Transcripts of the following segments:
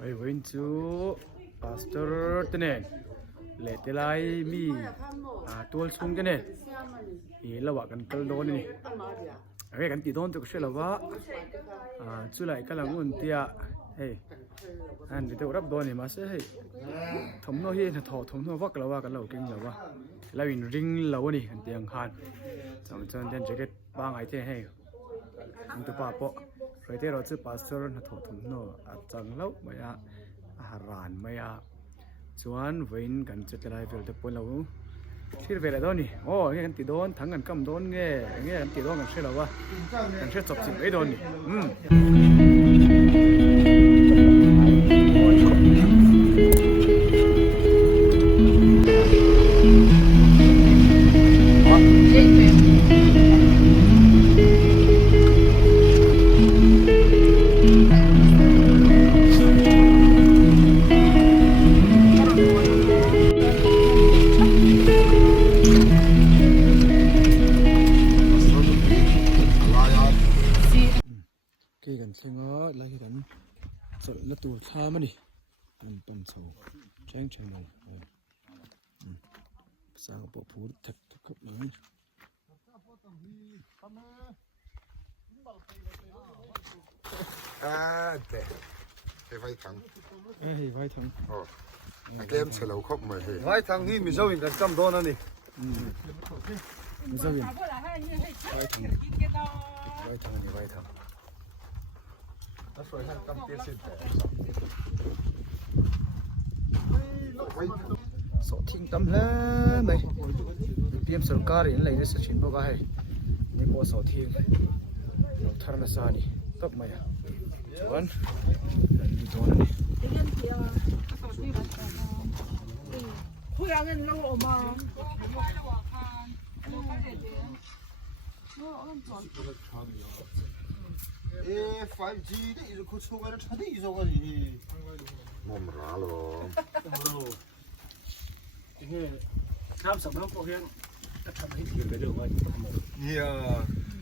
Oi win chu pastor tene le telai mi tol sung tene e lawa kan kal don ni ave kan ti don tu shelawa chu lai kalangun tia hey an ti rap don ni ma se hey thomno hi na tho thomno wak lawa kan lo king lawa lawin ring lawa ni kan tiang khan chang chan den jacket ba ngai te hey ang tu pa po rồi thế rồi chứ pastor nó thổ thủng nó chẳng lâu mà haran mà chuan vinกันจะได้เวลาปุ่นเราที่เวลาโดนนี่โอ้ยกันติดโดนทั้งกันกำโดนเงี้ยกันติดโดนกันเชื่อเราว่ากันเชื่อจบสิไอ้โดนนี่กันเชงอไล่กันสดละตัวท่ามันนี่อันปั๊มเสาแจ้งเชิงเลยสร้างปอพูดทักทุกๆเลยเด็กไว้ทั้งไว้ทั้งเกมเฉลาครบเลยไว้ทั้งนี่มีเจ้าวินกันจำโดนนั่นนี่มีเจ้าวินไว้ทั้งนี่ไว้ทั้งสวยทั้งกำเตี้ยสิสอทิ้งตำแล้วไหมเตรียมสกัดอะไรในสชินบอกว่าให้นี่พอสอทิ้งทาร์นาซานี่ตบไหมวันดูตัวนี่คุยกันเราออกมา5G 的一个出来的车的一种个的，มอมราลข้ามสำนักพวกนี้จะทำให้ถึงไปเรื่องว่าเนี่ย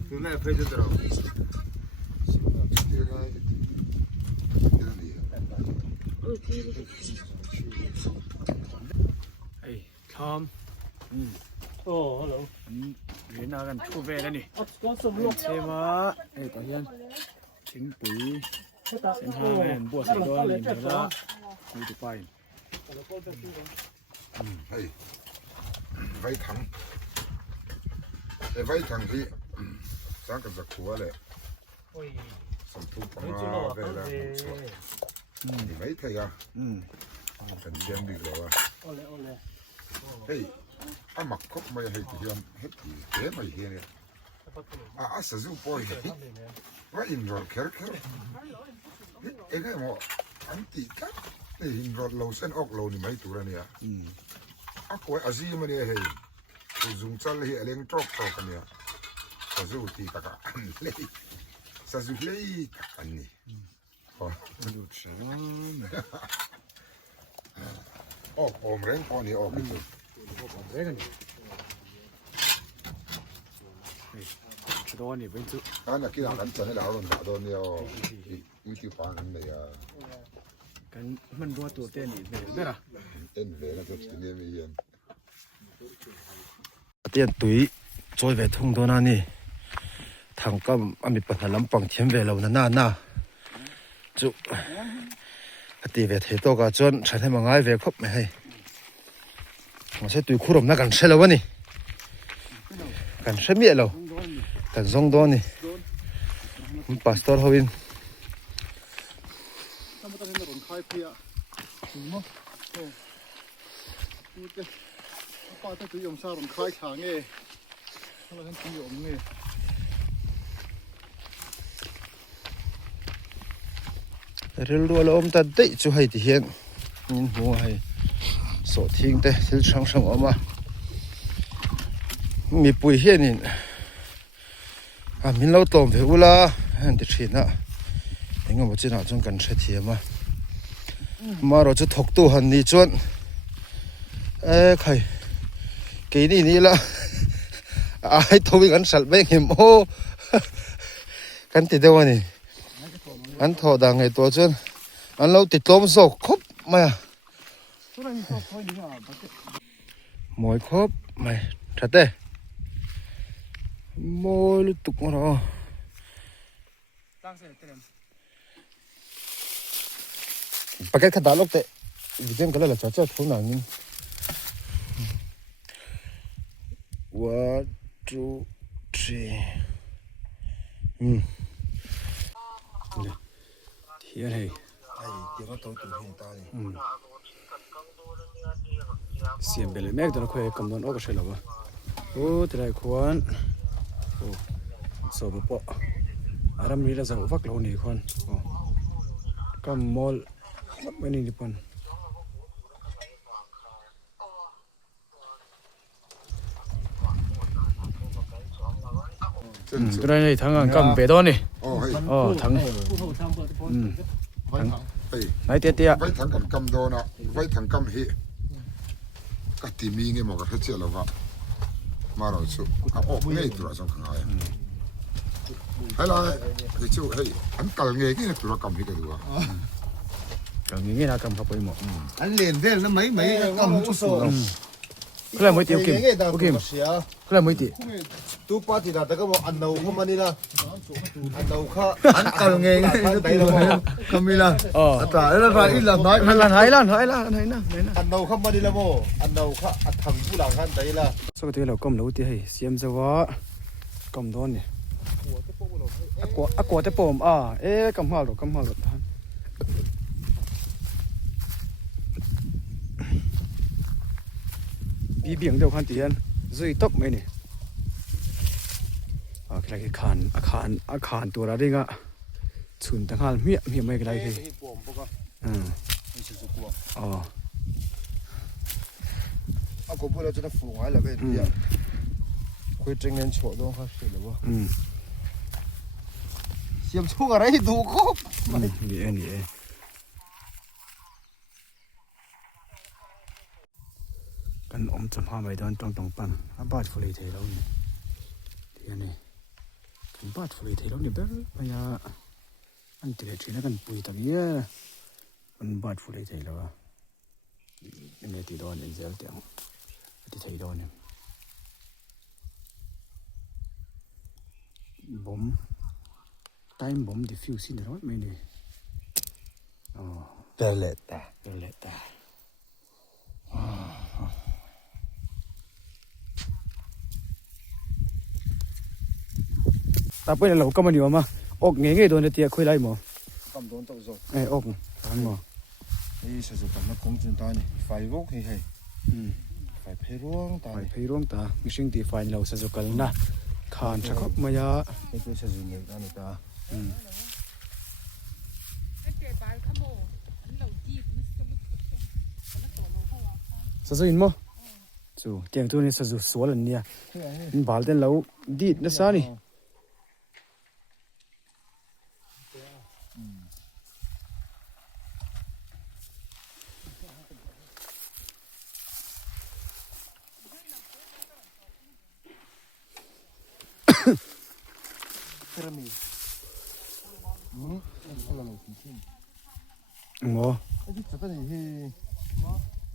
คือแม่เพจเดียวไอ้ทอมโอ้ฮัลโหลเรียนอากันทุเวแล้วนี่เชมาไอ้ตอนยันทิ้งปุ๋ยเส้นทางแม่นบัวสีดอนเลยนะว่ามีตัวไปไว้ทั้งไว้ทั้งที่สร้างกันจากหัวเลยสัมผัสปังอาเวลานี่ไม่ใช่อะกันเชียงดีกว่าเฮ้ยอามักคบไม่ให้ที่ยมเฮ็ดที่เฮ็ดไม่เฮ็ดเนี่ยสัจุปอยว่าอินโรดแค่เอ้ยหมออันติกะนี่อินโรดเราเส้นออกเรานี่ไม่ตัวเนี่ยก็อาชีพมันเนี่ยเฮ้ยกูจุงจัลเฮเลี้ยงทรอกทรอกกันเนี่ยสัจุตีตะกะเลยสัจุเลยตะกันนี่มาดูเช้าออกอมแรงพอนี่ออกไปเร่งกันโดนนี่เป็นจุดนักกีฬากันจะให้เราโดนโดนเนี่ยวิธีฟังกันเลยกันมันรัวตัวเต้นอีกเด้อล่ะเต้นเวลาจะเนี่ยมีเย็นเตียนตุ้ยจอยเวทงโดนานี่ทางก็มีปัญหาลำปังเทียมเวลาน่าจุตีเวทเหตุก็จนใช้ให้มาง่ายเวครบไม่ให้มาใช้ตุ้ยคู่รมนักกันใช่แล้ววะนี่กันใช่เมียเรากันซงโดนนี่มันปัสตอร์เขาวินป้าต้องถือยมซาลงคล้ายฉางเงี้ยเราต้องถือยมเงี้ยเรื่องรัวลมตัดได้จู่ให้ที่เห็นยินหัวให้โสทิ้งแต่ที่ช่างออกมามีปุ๋ยเห็นนี่มินเราต้มเผาละอันที่ชินะเองก็มาจีน่าจงกันเสียทีมาเราจะถกตัวหันนี่จนใครกี่นี่ละไอ้ทวีกันสัตว์ไม่เห็นโอ้กันติดเดียวนี่อันทอดังไอ้ตัวจน อันเราติดลมโซกครบมาหมอยครบมาทัดเต้โมลุตุกมาเนาะปากแกขดาลกเตะวิเดนก็เลยละจ้าจ้าทุนหนังนี่ 1 2 3เทียนให้ไอ้เดี๋ยวก็ตัวตุ่มเห็นตาเลยเสียงเป็นเลยแม่ตัวเราเคยกำนวนออกก็ใช่หรอวะโอ้แต่ได้ควรโอ้สอบปะอารมณ์นี้เราจะฟักเราหนีควรโอ้กำมอลไม่นี่ดิปันตัวนี้ทั้งกำเปดอนี่อ๋อทั้งไหนเตี้ยเตี้ย ไว้ทางกันกำโดนะไว้ทางกำเฮก็ตีมีเงี้ยมันก็เชื่อแล้วว่ามาเราสู้เอาออกง่ายตัวสองข้างไงให้เราไอ้ชู้ให้อันกัลเงี้ยกี่ตัวกำเฮกันดูอ่ะ ก็งี้นะกำเข้าไปหมด อันเล่นเล่นแล้วไม่กำจุดสูง ก็เลยไม่ตีโอเคโอเคก็เลยไม่ตี ตูปาติดาแต่ก็บอกอันเดาเข้ามานี่ละอันเดาข้าอันเก่าไงได้ละคำนี้ละแต่แล้วก็อีหลังน้อย มันหลังหายละหายละหายนะ อันเดาเข้ามานี่ละโมอันเดาข้าอัดถังผู้หลังหันได้ละ สักทีเรากำเราตีให้เสียมจะว่ากำโดนเนี่ยอากวแต่ปมเอ๊ะกำหัวหรอกำหัวหรอกบีเบี่ยงเดียวคันเตียนซุยตบไหมนี่ใครคานอาคารตัวอะไรก็ชุนตั้งหันเมียไม่ก็ได้คืออ๋อ啊，我不了真的腐坏了呗，对呀。会整点错东还是了不？嫌错个来多个。你กันอมจำพาไปตอนตรงปั่นบาดฟุลีเทแล้วนี่เดี๋ยวนี้กันบาดฟุลีเทแล้วนี่แบบพยาอันที่เรียนกันปุยตะเกียมันบาดฟุลีเทแล้วเนี่ยตีโดนเจ้าเตียงที่เทโดนเนี่ยบอมไทม์บอมดิฟิวซินรอดไหมนี่อ๋อ Belletta. ตาเปิ้ลเราก็มันอยู่มาออกเงี้ยโดนเตียคุยไรหมอ 咁多都做。ออกทันหมอนี่สุดๆกันนะคงจนตานี่ไฟวกให้ไฟเพร่วงตา ไปพี่ร่วงตามิชิงตีไฟเราสะจุกันนะขานชักมายา ไอ้ตัวสุดๆนี่ตานี่ตา สะจุอินมั้งจู่เตียงตัวนี้สะจุสวนเลยเนี่ยมันบาลเต็นเราดีดนะซานี่หมอ ไอ้ที่จะเป็นที่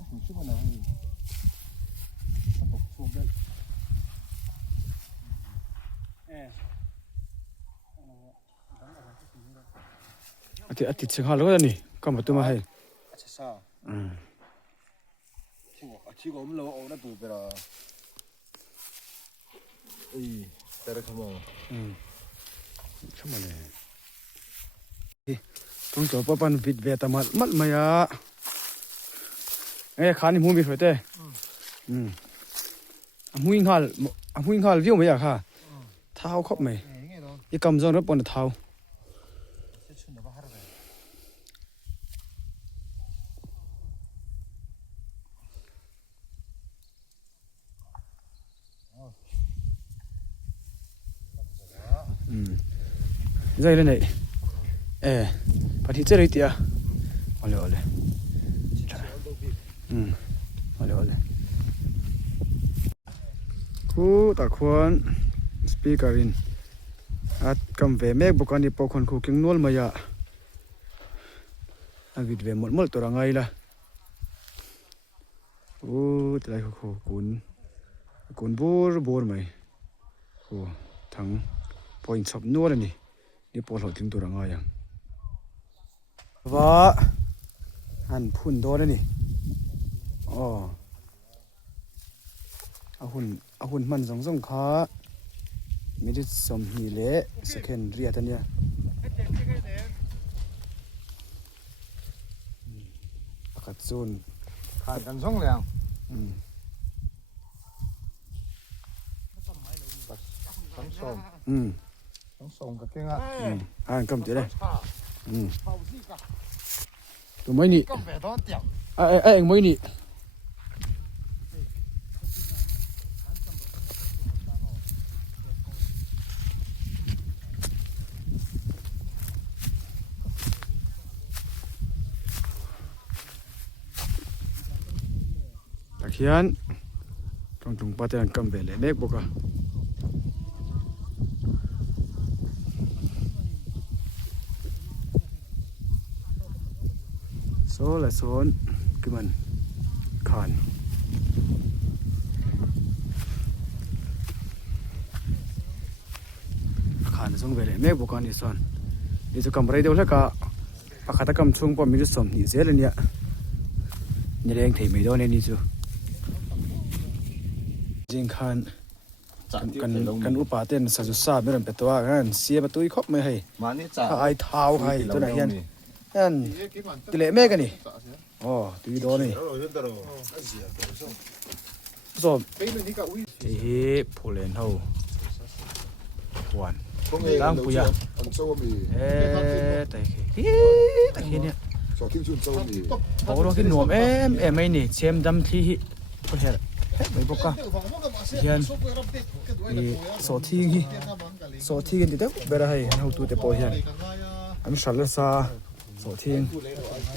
ผมชื่อว่าอะไรตกช่วงได้อาทิตย์สิงหาแล้วก็นี่ก็มาตัวมาให้อาชิซาที่ผมเราเอาหน้าตัวไปละแต่ละคำมองช่างมาเลยต้องตัวป้าปันวิดเวตมัดมายาขานี่มูมีหัวเต้มูยิงหัลวิวไม่อยากค่ะเท้าครบไหมยี่กำจองรบปนเท้าใจเลยไหนพอที่จะเลยเตียเอาเลยเอาเลยคูตะควนสปีกเกอร์อินอัดกำเวเมกบุกันดิปอคนคูกิงนวลมายา วิดเวหมดตัวละไงล่ะโอ้ตะไลโคกุนบูรไหมโอ้ทั้งพออินสับนัวเลยนี่พอหลอดถึงตัวละไงยังว่าหันพุ่นโดนนี่อ๋อเอาหุ่นมันสองขามีดิสมฮีเละสแกนเรียตันเนี่ยอากาศซูน ขาดกัน2แรงทั้งสองก็เก่งอ่ะ อ่านกำจะได้ตัวไม่นี่ ก็แฝดเตียง เอ็งไม่นี่ตะเคียนตรงปะเตียนกำเบลเล็กบกะโซละโซนคือมันคานส่งไปเลยแม่บุกนี่ส่วนนี่จะกำไรเดียวแล้วก็ปากกาตกำช่วงพอมีจุดสมนี่เสียเลยเนี่ยนี่แรงถี่ไม่โดนนี่จูจริงคันกันอุปาเต้นสัจศาสตร์ไม่เป็นตัวกันเสียประตูครบไม่ให้มานี่จ้าไอ้เท้าให้ตัวไหนยันนั่นติเละแม่กันนี่อ๋อตีโดนนี่สมเฮ้โพเลนเฮาหวานล้างปุยแต่เนี่ยโอ้เรากินหนวมไม่นี่เชมดำที่ประเทศไม่ปกติเฮียนโซทีกันติดเด้อเบลาให้เราตัวเตปอยเฮียนอันฉันละซาโซที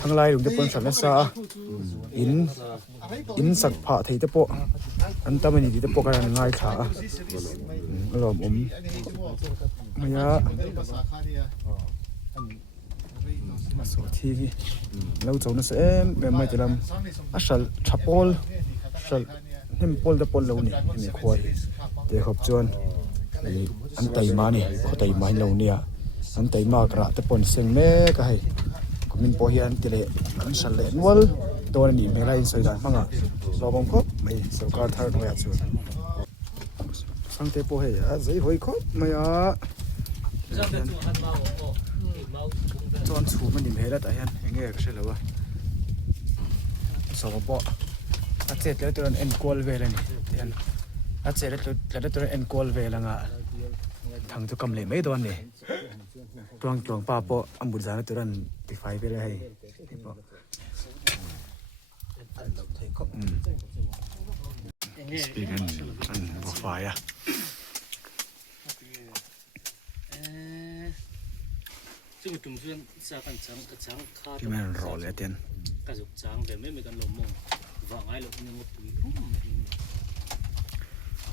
ทั้งลายหลุมเตปอนฉันละซาอินสักผ้าไทยเตปออันตามันนี่เตปอกันง่ายขาอารมณ์มายาโซทีเราจะนั่นเสียไม่จะทำฉันชับปอลฉันนี่ปอลเตปอลเรานี่มีควายเดี๋ยวขบจวนอันไตมานี่เขาไตมาเราเนี่ยอันไตมากระเตปอลเสียงแม่ก็ให้ก็มีปอเฮียนติเลอันฉันเล่นวอลตัวนี้ไม่ไล่สวยได้มั้งอ่ะเราบังคับไม่สกัดทางอะไรสุดสังเตปอเฮียใจหอยคบไม่อ่ะจอนสูมันนิ่มเฮแล้วแต่ยันยังไงก็ใช่แล้ววะสอบปออาเจ็ดแล้วตัวนั้นเอ็นกอลเวลนี่ยันอาเจ็ดแล้วตัวนั้นเอ็นกอลเวลงอ่ะทางตัวกำเล่ไม่โดนนี่ตัวป้าปออัมบุญจานตัวนั้นติดไฟไปเลยสปีกันอันบอกไฟอ่ะที่มันรอเลยเตียนกระจุกจางแต่ไม่มีการลมมองวางไอ้ลูกนี่มันปุ๋ยรุ่ม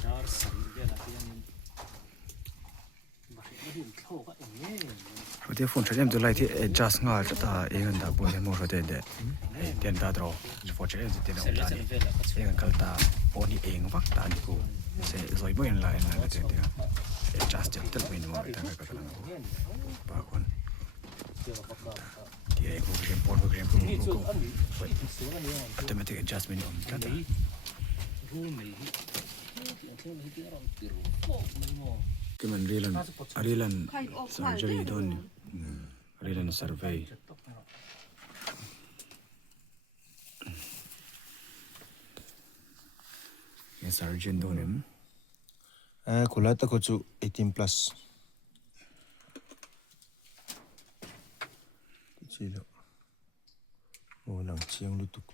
ดาร์สันเดียร์ที่ยังไม่หุ่นเข้าก็เองเนี่ยที่ฝนใช้ยังตัวไรที่จัสงาจะตาเองกันตาบนยังมองเขาเด่นเด่นเตียนตาดรอฝนใช้ยังเตียนเอาตาเนี่ยเองกันเขาตาปนเองวักตานี่กูเสียซอยบ่ยังไรนั่นเตียนเดียวจัสจะเติมไปหน่อยแต่ไม่ก็ต้องปากคนที่ไอ้พวกเรียนปอนพวกเรียนพวกกูautomatic adjustment นี่กันได้ที่มันเรียน surgery โดนเรียน survey เนี่ย surgeon โดนเนี่ยคนละตะกุจุ18 plus Chilo. Oh, lang siyang lutok.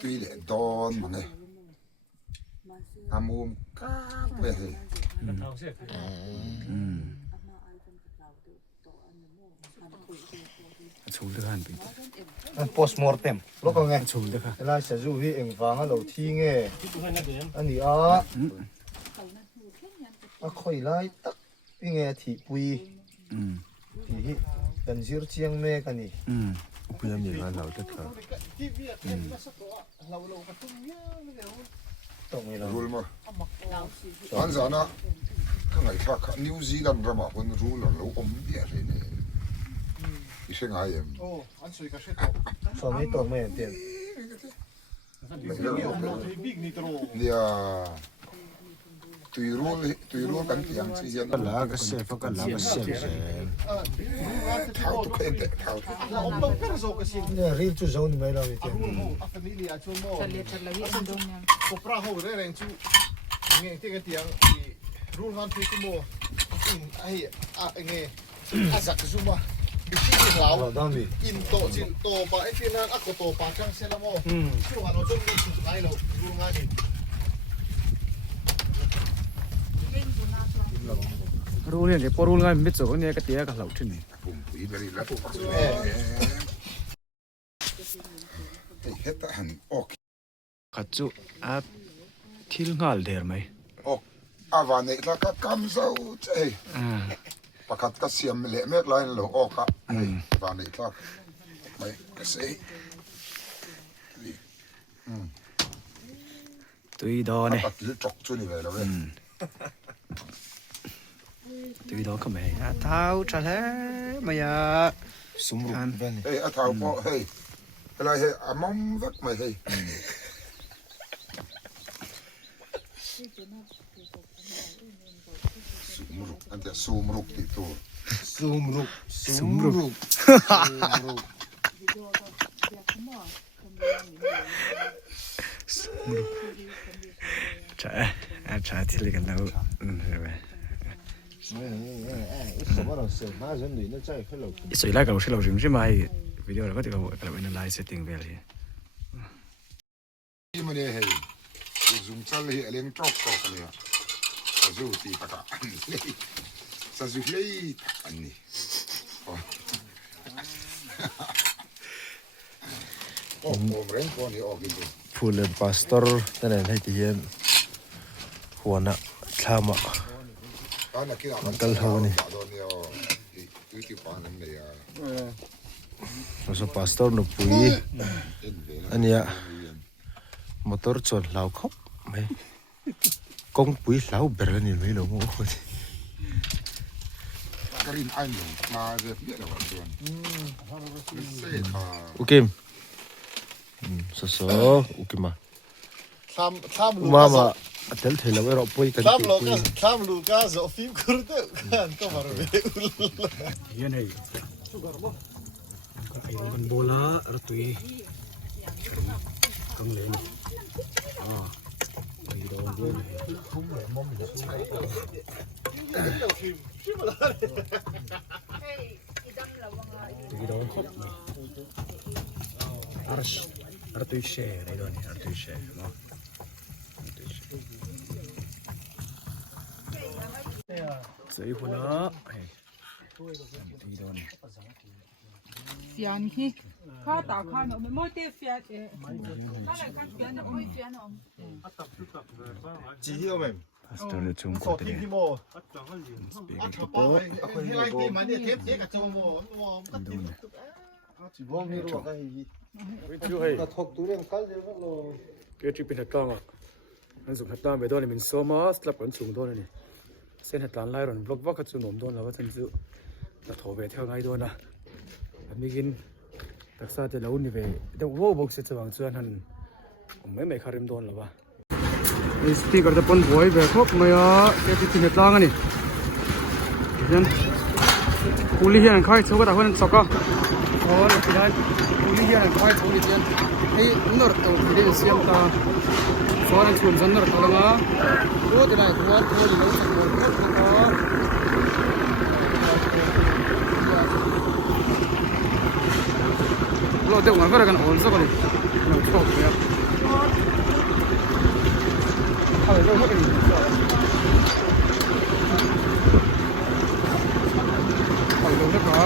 Tuy lệ đòn mà này. Ôm cá về hề. Chụp được hẳn bình. Postmortem. Lúc nào nghe? Chụp được hả? Là sẽ dù vì em vàng ở đầu thi nghe. Anh đi à. ค่อยไล่ตักปี พี่ไงที่ปุยที่กันซิรเชียงแม่กันนี่ปุยมีมาเราตะเถอะต้องมีเรา rule ma an sana kan ai thak New Zealand rama kon rule lo om bia re ne i senga em โอ้อันสวยก็เช็ด สอนให้ตรงแม่เตียน บิ๊กนี่ตรง nia tui rule kan tiang si jan กันละก็เซฟกันละก็เซฟ thao tu ken te thao tu ผมต้องเป็นโซกสิง เนี่ยรีบจู่โซนไม่เราเตียน อัฟมิลีอาชูโม Terlebih undungnya. กปราโหได้แรงชูเงี้ยที่กันเตียงรูนฮันที่ชูโมไอ้เงี้ยอาซักชูมาอยู่ที่เรา เราต้องมี อินโตจินโตปะไอ้ที่นั่นอักโตปะจังเซลโมชูฮันเราจงมีสุดท้ายเรารูนฮันนี่ รู้เรื่องไอ้ปอรู้ง่ายมิดโซเนี่ยก็เตี้ยกับเหล่าที่นี่ pum pui beri la pum heta han ok ขัดจุอาทิลงาลเดอร์ไหม ok avane la ka kam zau che pakat ka siam le mek line lo ok avane la mai ka sei ตุยดอเนี่ย at le chok chu ni ve lo ve ตุยดอก็ไม่เท้าจะแล้วไม่ยา สมรูปบ้านนี่ hey a thau po hey la hey amom vak mai hey sumruk ante sumruk ti tu สมรูป ใช่ใช่ที่เรียกันแล้วใช่ไหม 什么老师？马人类那在黑楼。所以那个是老师是买วิดีโอแล้วก็ที่เขาเป็นเป็นไลฟ์เซตติ้งไปเลย ที่มันเนี่ยเฮ้ยซุ่มจัลเลยเลี้ยงจอกต่อกันเนี่ยจะสู้ตีปะกะเลยจะสู้เลยอันนี้โอ้โหเร่งคนนี้ออกกินดู พูดเรื่องพาสตอร์นั่นแหละให้ที่เห็นหัวหน้าทำอ่ะ ตอนนั้นคิดว่ามัน กัลฮาวนี่ ตอนนี้อยู่ที่ปานันเลยอ่ะ เราจะพาสตอร์นุปุยอันเนี้ยมอเตอร์จอดเหล่าเขาไม่กงปุยเหล่าเบรนี่ไม่รู้โอ้ย กรีนไอ้หนุ่มมาเรียบเรียบแล้วส่วนเสียค่ะ โอเคสอโอเคมา ทำลูก มาเตลเทลเอาไว้รอปุยกัน ทำลูกาสฟิล์มคุรเตอร์กันก็มาเรื่อย ยันไงไอ้กันโบลาระตุยกังเลยไอ้โดนด้วยไอ้โดนครบระตุยเช่ไอ้โดนนี่ระตุยเช่เนาะสวยคุณเนาะไอ้โดน Fian hi. Kha ta kha no me mo te fiat e. Kha la kha fian no mo fian no. จีเฮียวไหม Pastor le chung ขอ ko ที tene. ที่โม Speaking โอ้ยคนที่ไรที่มันเนี่ยเทปเจ๊กับโจโมก็ติดจีบอมีรู้ว่าไง Chu hey. กระทบตัวเรื่องกันเลยว่าเรา Ke chi pin hatang ah. An zum hatang be don min so ma slap kan chung don ni. Sen hatan lai ron block wa ka chu nom don la wa chan chu. Na tho be thang ai don na. Mi gin taksa te lo ni ve. De wo box se chawang chuan han. Me me kharim don la wa. Speaker da pon boy be khop ma ya ke chi pin hatang ani. Jan. Kuli hian khai chu ka da hon soka. Ol pidan. Kuli hian khai chu ni jan. Ei nor to de siam ta. Soran chun jan nor to la. Ro de lai kuan ko li lo sa ko ko. Lo de ngar kan on sa ko ni. No to ya. Ai lo ho ni. Ai lo na ka.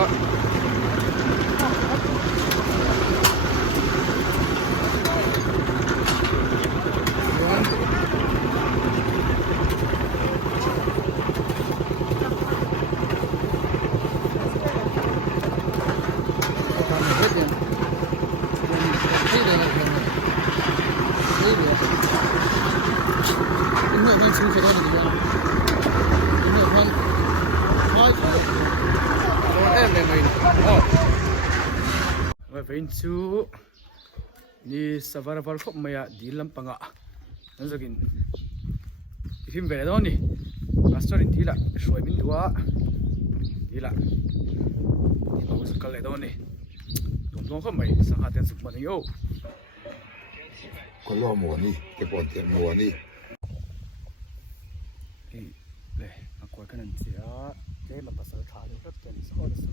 vein chu ni savaravar khop maya dilam panga anzagin him ve do ni pastor in dila shoi min dua dila ko sakal le do ni tom tom khop mai sa ha ten suk ma yo ko lo mo ni ke pon te mo ni le akwa kan an tia te ma pasal tha le rat ken so de so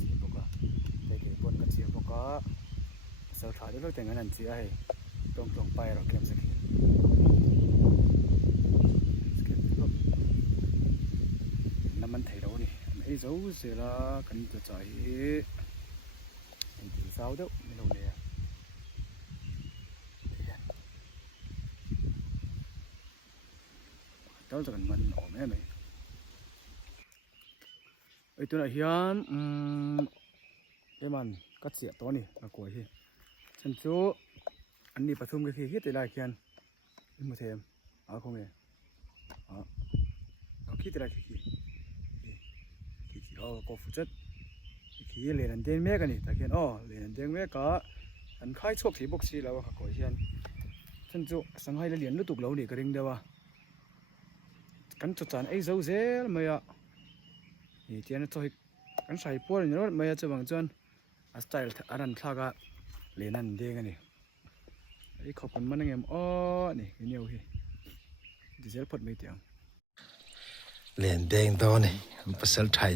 si boka te ke pon ka tia boka pasal tha le lo te ngan an tia he tong tong pai ro kem saki naman thai ro ni ai zo se la kan to chai ai ti sao đâu mi lo le tao cho kan man om em ai ai tu na hian cái man cắt xịa to ni là của hi chân chú anh đi pathum cái khi hít tới lại kian đi một thêm không nghe khi tới lại khi có phụ chất khi lên anh đen mẹ cái này ta kian lên anh đen mẹ cả anh khai chốt thì bốc xí là các của hian chân chú sang hai là liền lúc tục lâu đi cái ring đâu à cắn chốt chán ấy dấu dễ mày ạ thì tiền nó thôi cắn sai bùa nữa mày cho bằng chân style aran thaga lenan de ngani ai khopon man ngem ni neu hi diesel pot mai tiang len deng do ni pasal thai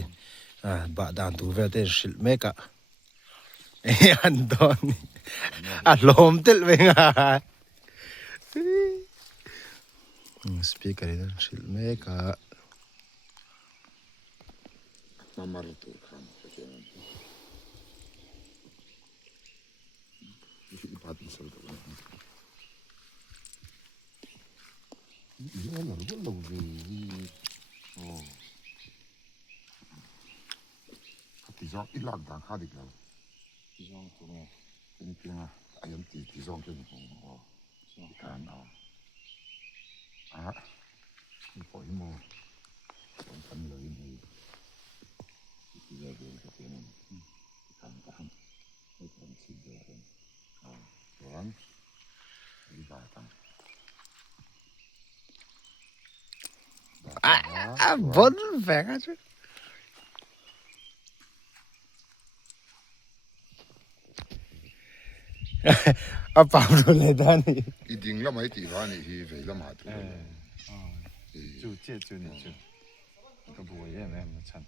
ba dan tu ve te shil meka an do ni lom tel ve nga speaker idan shil meka mamar tu kan Ipat misal ka ba? Yan na, wala mo Tizong ilag dang hadik lang. Tizong ko nga. Pinipinga. Ayam tizong ko nga. Ikan na. Ipo mo. Ang panilagin ay. Itilagin ka tiyan. Ikan tahan. Ikan sigaran. Tuan, di batang. Bon vega chứ bảo rồi này đó này Iding la mai ti va ni hi ve la ma tu. chú chết chú này chú cái bùi em nó chăn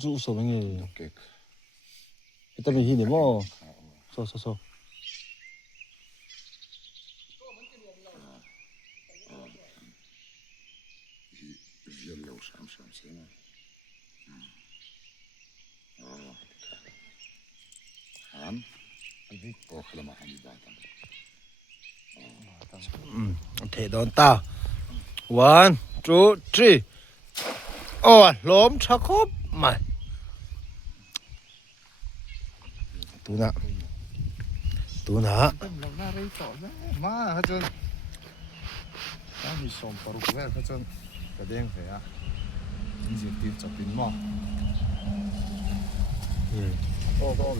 chú số bao nhiêu Okay. cái mình hi điểm mò so Yellow sam sena. Han. Alvi ko khala ma han batang. thế đó ta 1 2 3 lốm chắc khốp mày tú nạ Ma ha chon. Ta mi som paru ve ha chon. Ka deng ve a. Injective chapin mo.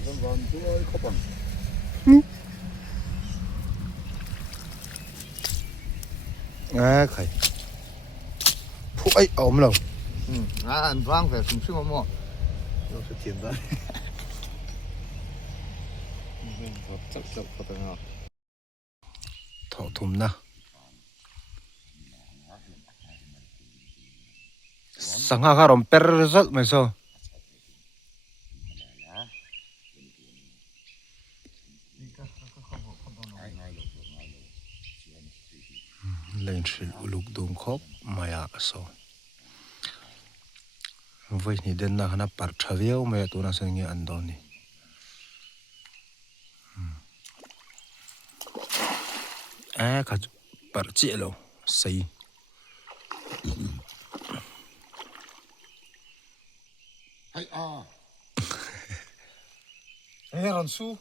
Dân văn tu ai khó bằng. khẩy phụ ấy ốm lòng Anh vang về sung sung mo. nó sẽ tiền đó Chập có tao. thọ thùng na sang ha rom per result mày sao lên sự lục đồng khóc maya so với ni den na hana par thaviau me tu na sang nge andoni ka par chi lo sei Hay Ron su.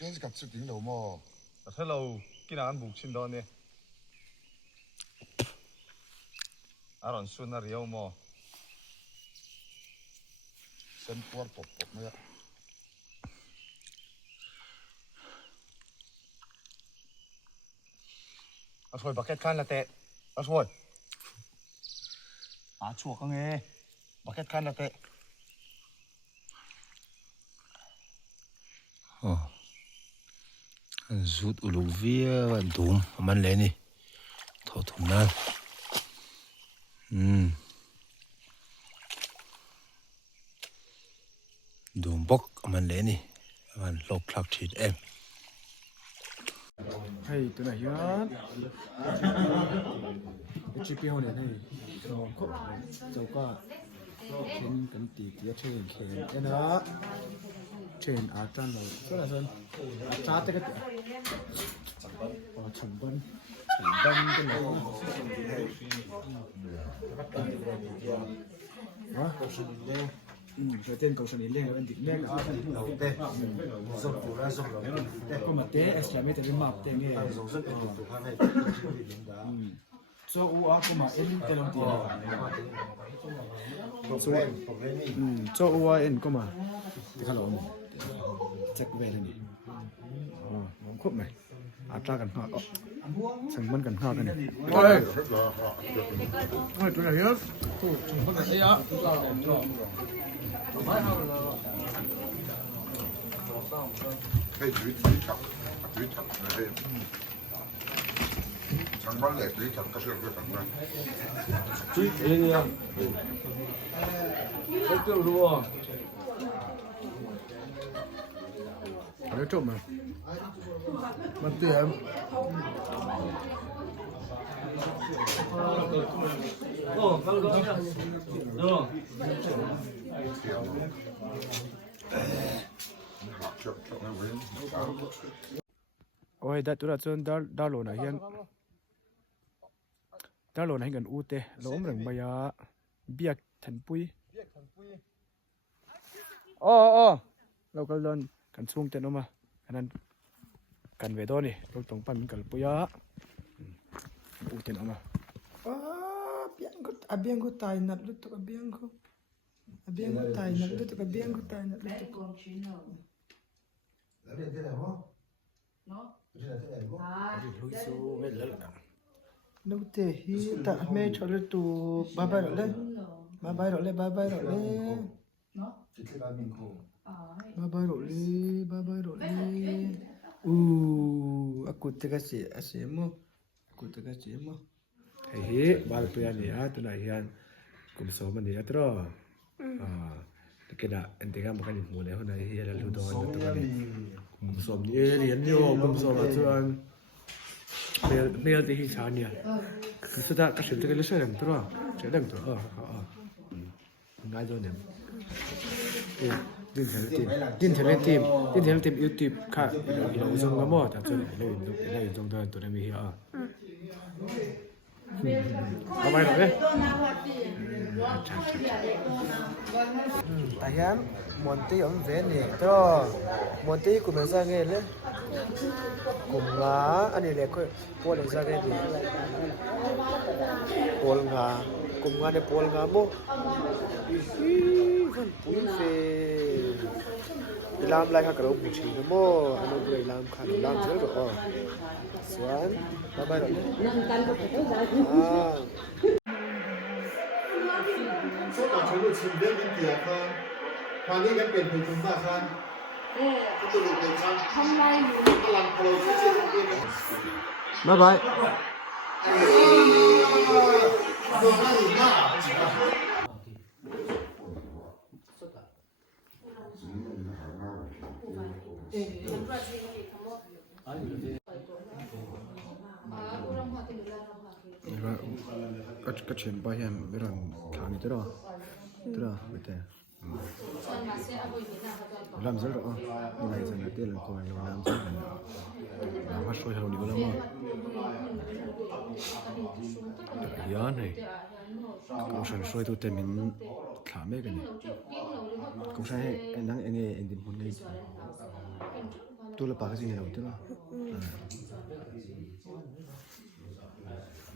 Cái gặp sự tiếng đầu mò. Hello, cái nào ăn bụng xin đó nè. aron sunar yaw mo sen por pop mo ya asoi bucket kan la te asoi chuak ka nge bucket kan la te an zut ulu via van dum man le ni tho thum na dum bok man le ni van lop plak thit em hey tuna hian chipi ho ne nei so ko ka chen kan ti kia chen khen ena chen a tan lo so la son a cha te ka chum ban kan lo wa ko shin le so ten ko shin le ngan dik ne ka lo te so ko la so lo te ko ma te es la mete de map te ni so so te tu ha ne so u a ko ma en te lo ti so u a en ko ma te ka lo ni check về đây này ngón khúc này tra cần họ chẳng vẫn cần họ cái này ôi ôi tôi này hết chúng vẫn cái á hey duy chặt này chẳng bán lẻ duy chặt cái sự cái thằng này duy cái gì à cái tiêu luôn nó trộm mà mất tiền ôi đã tôi đã chọn đa lô này hiện đa lô này gần út tê lỗ rừng bây giờ biếc thần puiเราก็เล่นกันช่วงเต้นออกมาอันนั้นกันเวดอนี่เราต้องปั่นกันปุยะปูเต้นออกมาabiang ko tayo na luto abiang ko tayo na luto abiang ko tayo na luto đâu thể hi ta mê cho lên tù ba bay rồi lên ba bay rồi lên ba bay rồi lên aku terkasih mo hei bal tuan ya tu nak hian kum so man ya tro kena entega makan mu le hona hi la lu don tu ni kum so ni rian yo kum so ma chuan mel ti hi cha nia sudah ka sim te ke le se ram tro che dang tro ngai do ne din thele team YouTube kha ilo zong ga mo ta chu le zong dan to mi hi a mai rồi đấy ayam monti om ven ni tro monti ku men sa nge le kum nga ani le ko pol sa nge ni pol nga kum nga ne pol nga mo kan pui fe ilam lai kha ka ro bu chi mo anu bre ilam kha ilam je ro swan bye bye nang tan ko to ja so ta chhe lu chin de din tia kha kha ni kan pen phai chum ba khan ko tu lu pen chan ham lai ni lang polo chi chi pen bye bye do na ni na cái chuyện bao nhiêu bây giờ khám như thế đó bây giờ làm rất rõ như này giờ là tiền là còn làm rất là phát sôi hầu đi vào lắm mà giá này cũng sản sôi tôi tên mình khám mấy cái này cũng sai anh đang anh nghe anh tìm muốn ngay tôi là bà cái gì này đâu thế nào